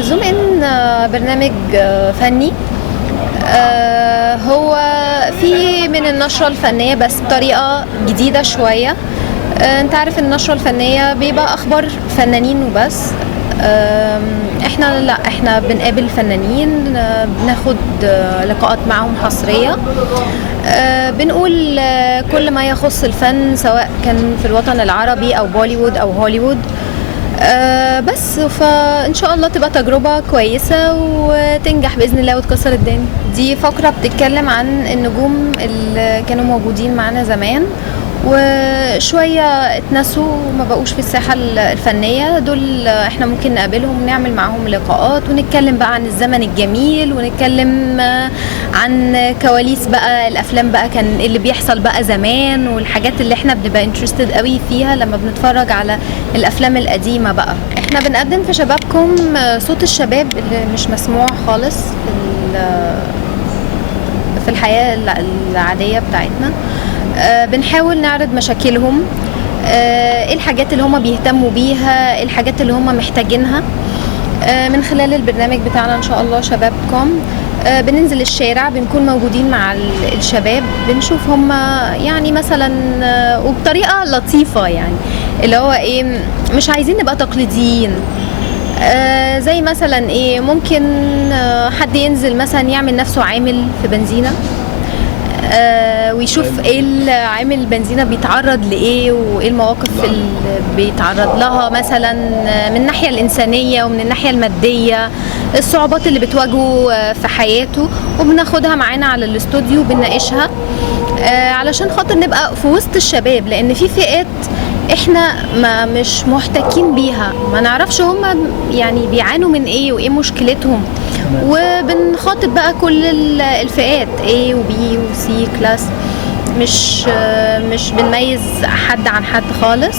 زوم إن برنامج فني. هو في من النشرة الفنية بس بطريقة جديدة شوية. انت عارف النشرة الفنية بيبقى أخبار فنانين وبس. احنا بنقابل فنانين، بناخد لقاءات معهم حصرية، بنقول كل ما يخص الفن سواء كان في الوطن العربي أو بوليوود أو هوليوود. بس فإن شاء الله تبقى تجربة كويسة وتنجح بإذن الله وتكسر الدنيا. دي فقرة بتتكلم عن النجوم اللي كانوا موجودين معنا زمان وشوية اتنسوا وما بقوش في الساحة الفنية. دول احنا ممكن نقابلهم ونعمل معهم لقاءات ونتكلم بقى عن الزمن الجميل، ونتكلم عن كواليس بقى الافلام بقى، كان اللي بيحصل بقى زمان والحاجات اللي احنا بنبقى انترستد قوي فيها لما بنتفرج على الافلام القديمة بقى. احنا بنقدم في شبابكم صوت الشباب اللي مش مسموع خالص في الحياة العادية بتاعتنا. بنحاول نعرض مشاكلهم، ايه الحاجات اللي هم بيهتموا بيها، الحاجات اللي هم محتاجينها من خلال البرنامج بتاعنا ان شاء الله شبابكم. بننزل الشارع، بنكون موجودين مع الشباب، بنشوف هم يعني مثلا وبطريقة لطيفة، يعني اللي هو ايه، مش عايزين نبقى تقليديين. زي مثلا ايه، ممكن حد ينزل مثلا يعمل نفسه عامل في بنزينة، ويشوف ايه العامل البنزينة بيتعرض لايه وايه المواقف اللي بيتعرض لها، مثلا من الناحية الإنسانية ومن الناحية المادية، الصعوبات اللي بتواجهه في حياته، وبناخدها معانا على الاستوديو وبنناقشها علشان خاطر نبقى في وسط الشباب، لأن في فئات احنا ما مش محتكين بيها، ما نعرفش هم يعني بيعانوا من ايه وايه مشكلتهم، وبنخاطب بقى كل الفئات A و B و C كلاس، مش بنميز حد عن حد خالص.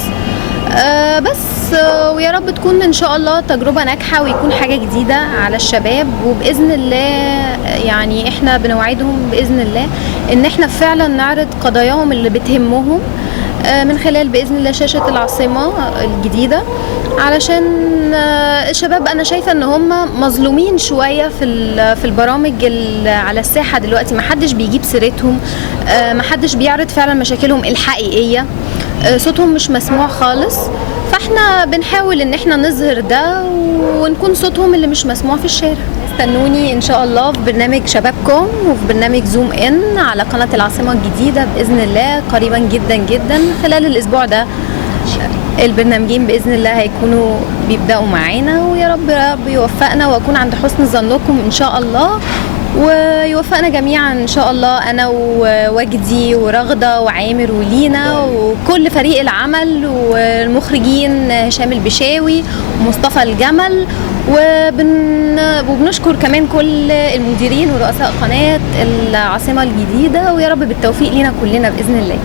بس ويا رب تكون ان شاء الله تجربة ناجحة ويكون حاجة جديدة على الشباب، وبإذن الله يعني احنا بنوعدهم بإذن الله ان احنا فعلا نعرض قضاياهم اللي بتهمهم من خلال بإذن الله شاشة العاصمة الجديدة، علشان الشباب أنا شايفة إن هم مظلومين شوية في البرامج على الساحة دلوقتي. محدش بيجيب سيرتهم، محدش بيعرض فعلا مشاكلهم الحقيقية، صوتهم مش مسموع خالص. فاحنا بنحاول إن احنا نظهر ده ونكون صوتهم اللي مش مسموع في الشارع. استنوني ان شاء الله في برنامج شبابكم وفي برنامج زوم ان على قناة العاصمة الجديدة بإذن الله قريبا جدا جدا. خلال الأسبوع ده البرنامجين بإذن الله هيكونوا بيبدأوا معانا، ويا رب يوفقنا وأكون عند حسن ظنكم إن شاء الله، ويوفقنا جميعا إن شاء الله، أنا ووجدي ورغدة وعامر ولينا وكل فريق العمل والمخرجين هشام البشاوي ومصطفى الجمل، وبنشكر كمان كل المديرين ورؤساء قناة العاصمة الجديدة، ويا رب بالتوفيق لينا كلنا بإذن الله.